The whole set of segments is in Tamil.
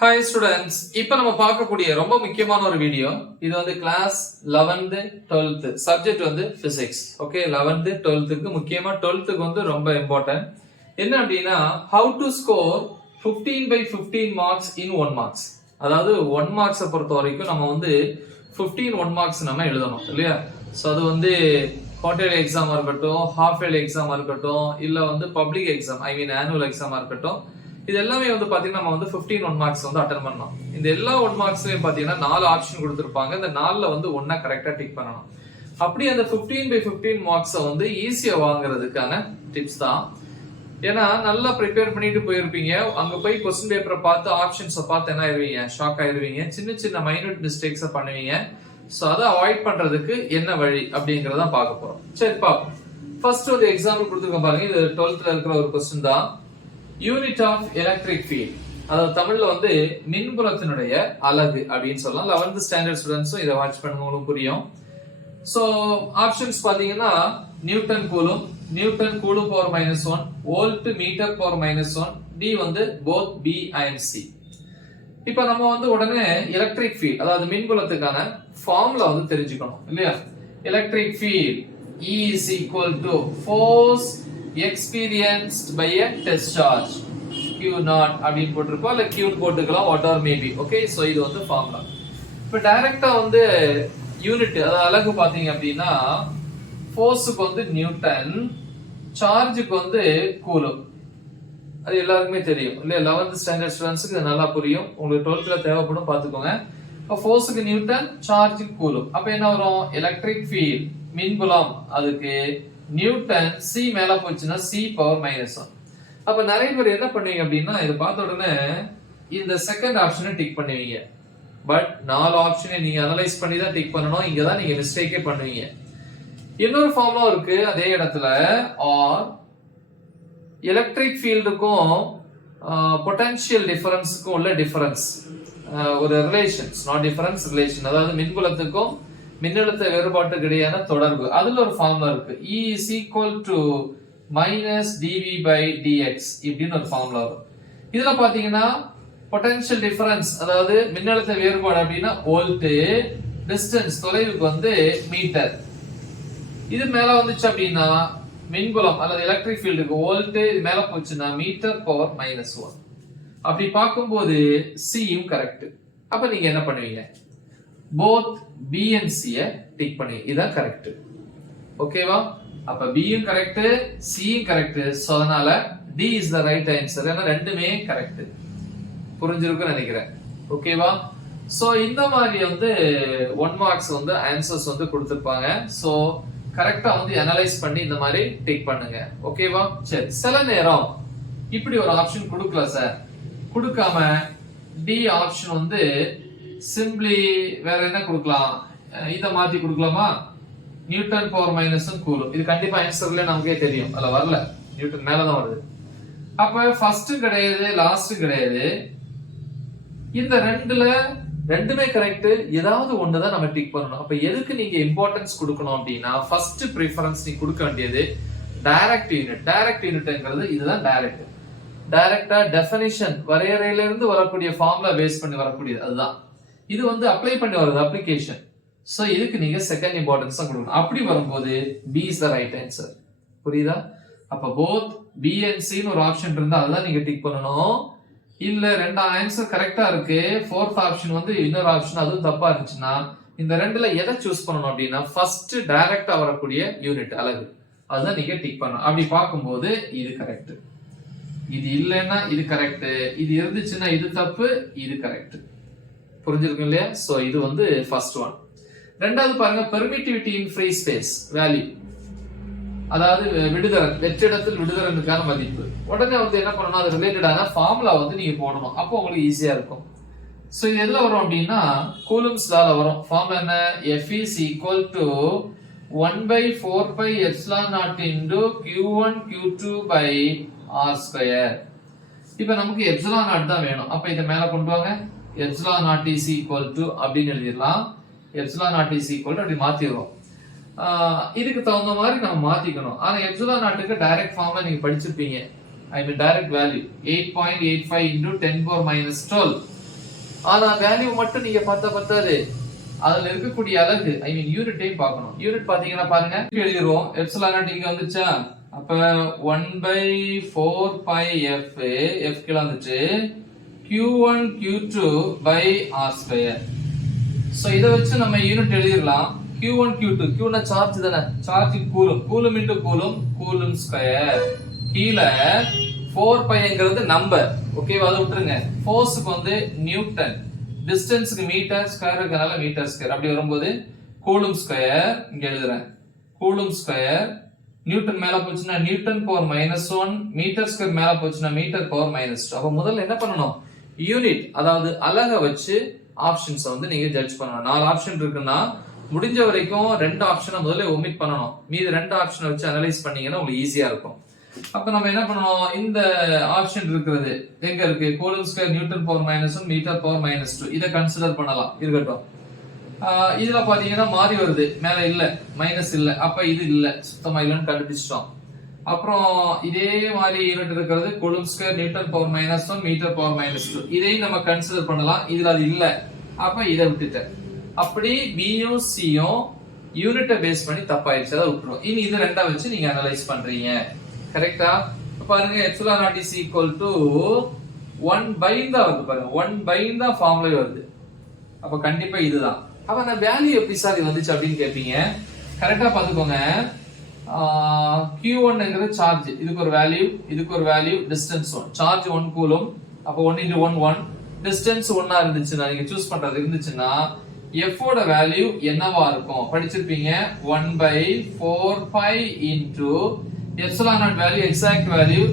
ஹாய் ஸ்டூடெண்ட்ஸ், இப்போ நம்ம பார்க்கக்கூடிய ரொம்ப முக்கியமான ஒரு வீடியோ. இது வந்து கிளாஸ் 11th 12th சப்ஜெக்ட் வந்து பிசிக்ஸ். ஓகே, 11th 12th முக்கியமா 12th வந்து ரொம்ப இம்பார்ட்டன்ட். என்ன அப்படின்னா how to score 15/15 marks in 1 marks. அதாவது 1 marks பொறுத்த வரைக்கும் நம்ம வந்து 15 1 marks நம்ம எழுதணும் இல்லையா? ஸோ அது வந்து குவார்டர்லி எக்ஸாமா இருக்கட்டும், ஹாஃப் இயர்லி எக்ஸாமா இருக்கட்டும், இல்ல வந்து பப்ளிக் எக்ஸாம் ஆனுவல் எக்ஸாமா இருக்கட்டும், இது எல்லாமே வந்து பாத்தீங்கன்னா நம்ம வந்து 15 1 மார்க்ஸ் வந்து அட்டன் பண்ணணும். இந்த எல்லா 1 மார்க்ஸ்லயும் பாத்தீங்கன்னா 4 ஆப்ஷன் கொடுத்திருப்பாங்க. இந்த 4ல வந்து ஒண்ணா கரெக்டா டிக் பண்ணணும். அப்படி அந்த 15/15 மார்க்ஸை வந்து ஈஸியா வாங்குறதுக்கான டிப்ஸ் தான். ஏன்னா நல்லா ப்ரிப்பேர் பண்ணிட்டு போயிருப்பீங்க, அங்க போய் கொஸ்டின் பேப்பரை பார்த்து ஆப்ஷன்ஸை பார்த்து என்ன ஆயிருவீங்க, ஷாக் ஆயிருவீங்க, சின்ன சின்ன மைனூட் மிஸ்டேக்ஸை பண்ணுவீங்க. ஸோ அதை அவாய்ட் பண்றதுக்கு என்ன வழி அப்படிங்கறத பார்க்க போறோம். சரி பாப்போம். ஃபர்ஸ்ட் ஒரு எக்ஸாம்பிள் கொடுத்துருக்கோம் பாருங்க. இது 12th இருக்கிற ஒரு கொஸ்டின் தான். யூனிட் ஆஃப் எலக்ட்ரிக் ஃபீல்ட், அதாவது தமிழ்ல வந்து மின்புலத்தினுடைய அலகு அப்படின்னு சொல்லலாம். 11th ஸ்டாண்டர்ட் ஸ்டூடெண்ட்ஸும் இதை வாட்ச் பண்ணுங்க, உங்களுக்கு புரியும். சோ ஆப்ஷன்ஸ் பாத்தீங்கன்னா Newton coulomb, Newton coulomb power -1, volt metre power -1, D வந்து போத் பி அண்ட் சி. இப்ப நம்ம வந்து உடனே எலக்ட்ரிக் ஃபீல்ட், அதாவது மின்புலத்துக்கான ஃபார்முலா வந்து தெரிஞ்சுக்கணும் இல்லையா? Electric field E is equal to force experienced by a test charge Q naught அப்படின்னு போட்டுருப்போம், இல்ல Q போட்டுக்கலாம், whatever may be. Okay, so இது வந்து ஃபார்முலா. இப்ப டைரக்டா வந்து யூனிட், அதாவது அலகு பாத்தீங்க அப்படின்னா ஃபோர்ஸுக்கு வந்து நியூட்டன், சார்ஜுக்கு வந்து கூலும். அது எல்லாருக்குமே தெரியும் இல்லையா? 11th ஸ்டாண்டர்ட் ஸ்டூடெண்ட்ஸ்க்கு இது நல்லா புரியும். உங்களுக்கு 12th தேவைப்படும், பாத்துக்கோங்க. இப்போ ஃபோர்ஸுக்கு நியூட்டன், சார்ஜுக்கு கூலும். அப்ப என்ன வரும்? எலக்ட்ரிக் ஃபீல்ட் மின்புலம், அதுக்கு நியூட்டன், சி மேல போச்சுன்னா சி பவர் -1. அப்ப நிறைய பேர் என்ன பண்ணுவீங்க அப்படின்னா, இதை பார்த்த உடனே இந்த செகண்ட் ஆப்ஷனை டிக் பண்ணுவீங்க. பட் 4 ஆப்ஷனை நீங்க அனலைஸ் பண்ணி தான் டிக் பண்ணணும். இங்கதான் நீங்க மிஸ்டேக்கே பண்ணுவீங்க. இன்னொரு ஃபார்முலா இருக்கு அதே இடத்துல. ஆர் எலக்ட்ரிக் ஃபீல்டுக்கும் பொட்டன்ஷியல் டிஃபரன்ஸுக்கும் உள்ள டிஃபரன்ஸ், ஒரு ரிலேஷன்ஸ், நாட் டிஃபரன்ஸ், ரிலேஷன். அதாவது மின்புலத்துக்கும் மின்னழுத்த வேறுபாட்டுக்கு இடையான தொடர்பு, அதுல ஒரு ஃபார்முலா இருக்கு. E is equal to -dV/dx இப்படின்னு ஒரு ஃபார்முலா வரும். இதுல பாத்தீங்கன்னா பொட்டன்ஷியல் டிஃபரன்ஸ், அதாவது மின்னழுத்த வேறுபாடு அப்படின்னா வோல்ட், டிஸ்டன்ஸ் தொலைவுக்கு வந்து மீட்டர். இது மேல வந்துச்சு அப்படின்னா மின்புலம் அல்லது எலக்ட்ரிக் ஃபீல்டுக்கு வோல்ட், மேல போச்சுன்னா மீட்டர் பவர் -1. அப்படி பார்க்கும்போது சியும் கரெக்ட். அப்ப நீங்க என்ன பண்ணுவீங்க? Both B and C tick பண்ணி, இதான் கரெக்ட். ஓகேவா? அப்ப பியும் கரெக்ட், சியும் கரெக்ட். சோ அதனால D is the right answer. ஏன்னா ரெண்டுமே கரெக்ட். புரிஞ்சிருக்குன்னு நினைக்கிறேன். ஓகேவா? சோ இந்த மாதிரி வந்து 1 மார்க்ஸ் வந்து ஆன்சர்ஸ் வந்து கொடுத்திருப்பாங்க. சோ கரெக்டா வந்து அனலைஸ் பண்ணி இந்த மாதிரி டிக் பண்ணுங்க. ஓகேவா? சரி, சில நேரம் இப்படி ஒரு ஆப்ஷன் கொடுக்கல சார், கொடுக்காம டி ஆப்ஷன் வந்து சிம்பிளி வேற என்ன கொடுக்கலாம், இத மாத்தி கொடுக்கலாமா? Newton power -1 coulomb. இது கண்டிப்பா ஆன்சர்ல நமக்கே தெரியும், அதுல வரல, நியூட்டன் மேலதான் வருது. அப்ப ஃபர்ஸ்ட் கிடையாது, லாஸ்ட் கிடையாது. இந்த ரெண்டுல ரெண்டுமே கரெக்ட். ஏதாவது ஒண்ணுதான் நம்ம டிக் பண்ணணும். அப்ப எதுக்கு நீங்க இம்பார்ட்டன்ஸ் கொடுக்கணும் அப்படின்னா, ஃபர்ஸ்ட் ப்ரிஃபரன்ஸ் நீங்க கொடுக்க வேண்டியது டைரக்ட் யூனிட். டைரக்ட் யூனிட்ங்கிறது இதுதான் டைரக்ட். டைரக்டா டெஃபினிஷன், வரையறையில இருந்து வரக்கூடிய ஃபார்முலா பேஸ் பண்ணி வரக்கூடியது அதுதான். இது வந்து அப்ளை பண்ணி வருது, அப்ளிகேஷன். சோ இதுக்கு நீங்க செகண்ட் இம்பார்ட்டன்ஸ் தான் கொடுக்கணும். அப்படி வரும்போது B is the right answer. புரியுதா? அப்ப போத் பி அண்ட் சி ஒரு ஆப்ஷன் இருந்தா அதுதான் நீங்க டிக் பண்ணணும். இல்ல ரெண்டு ஆன்சர் கரெக்டா இருக்கு, ஃபோர்த் ஆப்ஷன் வந்து இன்னொரு ஆப்ஷன் அதுவும் தப்பா இருந்துச்சுன்னா இந்த ரெண்டுல எதை சூஸ் பண்ணணும் அப்படின்னா ஃபர்ஸ்ட் டைரக்டா வரக்கூடிய யூனிட் அலகு, அதுதான் நீங்க டிக் பண்ணணும். அப்படி பார்க்கும்போது இது கரெக்ட், இது இல்லைன்னா இது கரெக்ட், இது இருந்துச்சுன்னா இது தப்பு, இது கரெக்ட். புரிஞ்சிருக்கும் இல்லையா? சோ இது வந்து ஃபர்ஸ்ட் ஒன். ரெண்டாவது பாருங்க, பெர்மிட்டிவிட்டி இன் ஃப்ரீ ஸ்பேஸ் வேல்யூ, அதாவது விடுதிறன், வெற்றிடத்தில் விடுதிறனுக்கான மதிப்பு. உடனே வந்து என்ன பண்ணணும், அது ரிலேட்டடான ஃபார்முலா வந்து நீங்க போடணும். அப்போ உங்களுக்கு ஈஸியா இருக்கும். சோ இது எதுல வரும் அப்படின்னா கூலும்ஸ் லால வரும். ஃபார்முலா என்ன? F is equal to 1/4πε0 into Q1 Q2 by R². இப்ப நமக்கு ε0 தான் வேணும். அப்ப இத மேல கொண்டு வாங்க. ε0 is equal to அப்படின்னு எழுதிடலாம். ε0 is equal to அப்படி மாத்திடுவோம். இதுக்கு தகுந்த மாதிரி நம்ம மாத்திக்கணும். ஆனா ε0க்கு டைரக்ட் ஃபார்முலா நீங்க படிச்சிருப்பீங்க. I mean direct value 8.85 into 10⁻12 ஆனா வேல்யூ மட்டும் நீங்க பார்த்தா பத்தாது, அதுல இருக்கக்கூடிய அலகு ஐ மீன் யூனிட்டையும் பார்க்கணும். யூனிட் பாத்தீங்கன்னா பாருங்க, எழுதிடுவோம். எப்சிலான் நாட் இங்க வந்துச்சா, அப்ப 1/4 pi f f கீழ வந்துச்சு q1 q2 by r square. So இத வச்சு நம்ம யூனிட் எழுதிரலாம். q1 q2 q னா சார்ஜ் தானே, charge coulomb, coulomb into coulomb, coulomb square. கீழ 4 பைங்கிறது நம்பர், ஓகேவா, அதை விட்டுருங்க. ஃபோர்ஸ்க்கு வந்து நியூட்டன், டிஸ்டன்ஸ்க்கு மீட்டர், ஸ்கொயர் இருக்கனால மீட்டர் ஸ்கொயர். அப்படி வரும்போது கூலும் ஸ்கொயர் இங்க எழுதுறேன், கூலும் ஸ்கொயர். நியூட்டன் மேல போச்சுன்னா நியூட்டன் பவர் -1, மீட்டர் ஸ்கொயர் மேல போச்சுன்னா மீட்டர் பவர் -2. அப்ப முதல்ல என்ன பண்ணணும், யூனிட் அதாவது அலகை வச்சு ஆப்ஷன்ஸ் வந்து நீங்க ஜட்ஜ் பண்ணணும். 4 ஆப்ஷன் இருக்குன்னா முடிஞ்ச வரைக்கும் 2 ஆப்ஷனை முதல்ல ஒமிட் பண்ணணும். மீதி 2 ஆப்ஷனை வச்சு அனலைஸ் பண்ணீங்கன்னா உங்களுக்கு ஈஸியா இருக்கும். அப்ப நம்ம என்ன பண்ணணும், இந்த ஆப்ஷன் இருக்கிறது எங்க இருக்கு, coulomb square newton power -1 metre power -2, இதை கன்சிடர் பண்ணலாம், இருக்கட்டும். இதுல பாத்தீங்கன்னா மாறி வருது, மேல இல்ல மைனஸ் இல்ல, அப்ப இது இல்ல, சுத்தமா இல்லன்னு கண்டுபிடிச்சிட்டோம். அப்புறம் இதே மாதிரி யூனிட் இருக்கிறது coulomb square newton power -1 metre power -2, இதையும் நம்ம கன்சிடர் பண்ணலாம். இதுல அது இல்ல, அப்ப இதை விட்டுட்டேன். அப்படி பியும் சியும் யூனிட்டை பேஸ் பண்ணி தப்பாயிருச்சு, அதை விட்டுரும். இனி இது ரெண்டா வச்சு நீங்க அனலைஸ் பண்றீங்க, கரெக்டா? பாருங்க epsilon not is equal to 1/, தான் வருது பாருங்க, 1/, தான் ஃபார்முலா வருது. அப்ப கண்டிப்பா இதுதான். அப்ப அந்த வேல்யூ எப்படி சார் இது வந்துச்சு அப்படின்னு கேட்பீங்க. கரெக்டா பாத்துக்கோங்க. q1ங்கிறது சார்ஜ், இதுக்கு ஒரு வேல்யூ, இதுக்கு ஒரு வேல்யூ, டிஸ்டன்ஸ் 1, சார்ஜ் 1 கூலும், அப்ப 1 × 1 1, டிஸ்டன்ஸ் 1 இருந்துச்சுன்னா, நீங்க சூஸ் பண்றது இருந்துச்சுன்னா f ஓட வேல்யூ என்னவா இருக்கும் படிச்சிருப்பீங்க. 1/4 pi into epsilon naught value, exact value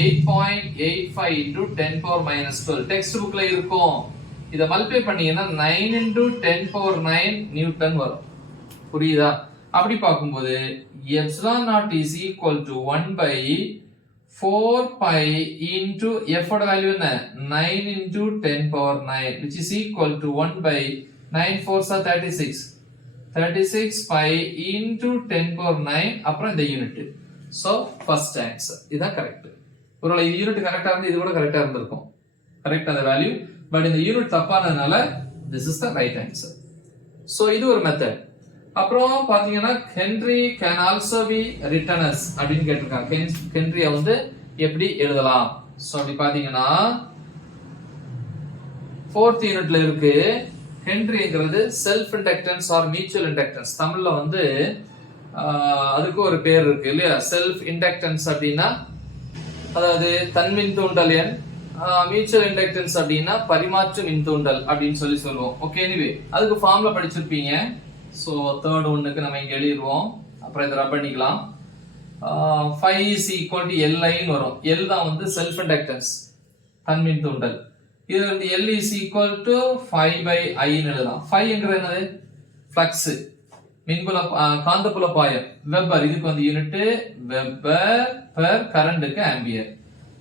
8.85 into 10 power -12 text புக்ல இருக்கும். இத மல்டிப்ளை பண்ணீங்கன்னா 9 into 10 power 9 நியூட்டன் வரும். புரியுதா? அப்படி பார்க்கும்போது epsilon naught is equal to 1/4 pi into f ஓட வேல்யூ என்ன, 9 into 10 power 9, which is equal to 1/9 4s are 36, 36 pi into 10 power 9, அப்புறம் இந்த யூனிட். சோ ஃபர்ஸ்ட் ஆன்சர் இதான் கரெக்ட். ஒருவேளை இது யூனிட் கரெக்டா இருந்து இது கூட கரெக்டா இருந்திருக்கும், கரெக்ட் அந்த வேல்யூ, பட் இந்த யூனிட் தப்பானதுனால this is the right answer. So இது ஒரு மெத்தட். அப்புறம் பாத்தீங்கன்னா Henry can also be written as அப்படின்னு கேட்டிருக்காங்க. ஹென்ரியை வந்து எப்படி எழுதலாம்? சோ அப்படி பாத்தீங்கன்னா 4th யூனிட்ல இருக்கு. ஹென்ரிங்கிறது self inductance or mutual inductance. தமிழ்ல வந்து அதுக்கு ஒரு பேர் இருக்கு இல்லையா, செல்ஃப் இண்டக்டன்ஸ் அப்படின்னா அதாவது தன்மின் தூண்டல் எண், மியூச்சுவல் இண்டக்டன்ஸ் அப்படின்னா பரிமாற்று மின் தூண்டல் அப்படின்னு சொல்லுவோம். ஓகே, எனிவே அதுக்கு ஃபார்முலா படிச்சிருப்பீங்க. சோ தேர்ட் ஒன்னுக்கு நம்ம இங்க எழுதிடுவோம், அப்புறம் இதை ரப் பண்ணிக்கலாம். 5 is equal to Li வரும். L தான் வந்து செல்ஃப் இண்டக்டன்ஸ், தன்மின் தூண்டல். இது வந்து L is equal to 5/I ன்னு எழுதலாம். 5ங்கிறது என்னது, ஃப்ளக்ஸ், மின்புல காந்தப்புல பாயம், வெபர். இதுக்கு வந்து யூனிட் வெபர் பெர் கரண்ட்க்கு ஆம்பியர்.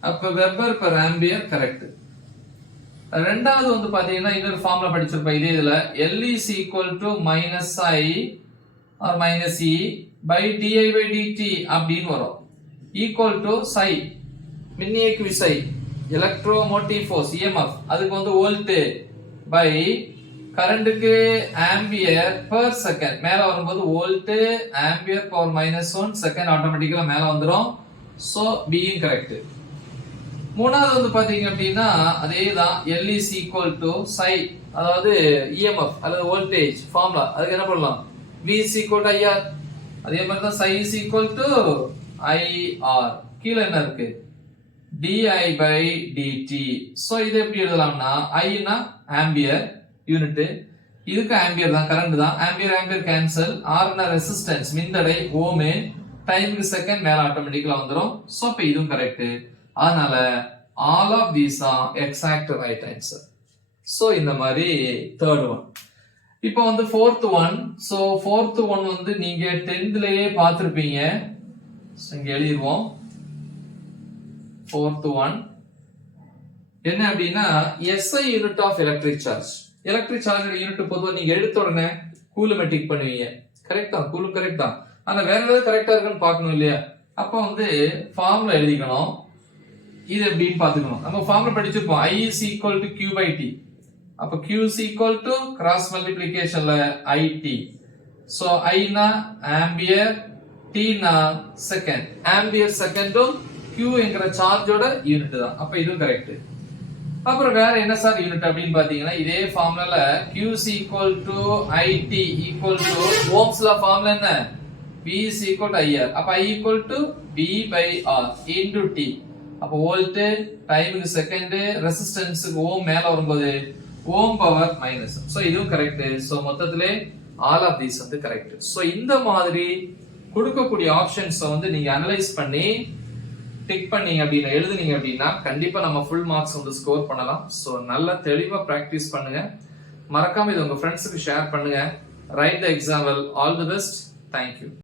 அப்ப வெபர் பெர் ஆம்பியர் கரெக்ட். ரெண்டாவது வந்து பாத்தீங்கன்னா இன்னொரு ஃபார்முலா படிச்சிருப்போம் இதே இதுல, L is equal to -I or -E by di/dt அப்படின்னு வரும். ஈக்குவல் டு psi மின்னியக்கு விசை, எலக்ட்ரோமோட்டிவ் ஃபோர்ஸ் EMF, அதுக்கு வந்து வோல்ட் பை கரண்ட்க்கு ஆம்பியர் பெர் செகண்ட். மேல வரும்போது வோல்ட் ஆம்பியர் பவர் -1 செகண்ட் ஆட்டோமேட்டிக்கலா மேல வந்துரும். சோ B இன் கரெக்ட். மூணாவது வந்து பாத்தீங்க அப்படின்னா அதேதான், L is equal to psi அதாவது EMF அல்லது வோல்டேஜ் ஃபார்முலா, அதுக்கு என்ன பண்ணலாம், V is equal to IR. அதே மாதிரி தான் psi is equal to IR. கீழ என்ன இருக்கு, di/dt. சோ இதை எப்படி எழுதலாம்னா, I னா ஆம்பியர் யூனிட், இதுக்கு ஆம்பியர் தான், கரண்ட் தான், ஆம்பியர் ஆம்பியர் கேன்சல், R னா ரெசிஸ்டன்ஸ் மின்தடை ஓம், டைம்க்கு செகண்ட் மேல ஆட்டோமேட்டிக்கலா வந்துரும். சோ இப்ப இதுவும் கரெக்ட். அதனால all of these are exact right answer. So இந்த மாதிரி தேர்ட் ஒன். இப்போ வந்து fourth one. So fourth one வந்து நீங்க 10thலயே பார்த்திருப்பீங்க. இங்க எழுதிடுவோம். fourth one என்ன அப்படின்னா SI unit of electric charge. Electric charge unit பொதுவா நீங்க எடுத்த உடனே கூலுமெட்டிக் பண்ணுவீங்க, கரெக்டா? கூலும் கரெக்ட் தான், ஆனா வேற ஏதாவது கரெக்டா இருக்குன்னு பார்க்கணும் இல்லையா? அப்ப வந்து ஃபார்முலா எழுதிக்கணும். இது எப்படின்னு பாத்துக்கணும். நம்ம ஃபார்முலா படிச்சிருப்போம், I is equal to Q/T. அப்ப Q is equal to cross multiplicationல IT. So I na ampere, T na second. Ampere secondம் Q என்கிற சார்ஜோட யூனிட் தான். அப்ப இதுவும் கரெக்ட். அப்புறம் வேற என்ன சார் யூனிட் அப்படின்னு பாத்தீங்கன்னா இதே ஃபார்முலால Q is equal to IT equal to ஓம்ஸ்ல ஃபார்முலா என்ன? V is equal to IR. அப்ப I equal to V by R into T. அப்ப வோல்ட், டைமுக்கு செகண்ட், ரெசிஸ்டன்ஸுக்கு ஓம் மேல வரும்போது ஓம் பவர் மைனஸ். சோ இதுவும் கரெக்ட். சோ மொத்தத்திலே ஆல் ஆஃப் தீஸ் வந்து கரெக்ட். சோ இந்த மாதிரி கொடுக்கக்கூடிய ஆப்ஷன்ஸ் வந்து நீங்க அனலைஸ் பண்ணி டிக் பண்ணீங்க அப்படின்னா எழுதுனீங்க அப்படின்னா கண்டிப்பா நம்ம ஃபுல் மார்க்ஸ் வந்து ஸ்கோர் பண்ணலாம். சோ நல்லா தெளிவா பிராக்டிஸ் பண்ணுங்க. மறக்காம இது உங்க ஃப்ரெண்ட்ஸுக்கு ஷேர் பண்ணுங்க. Right the example. All the best. Thank you.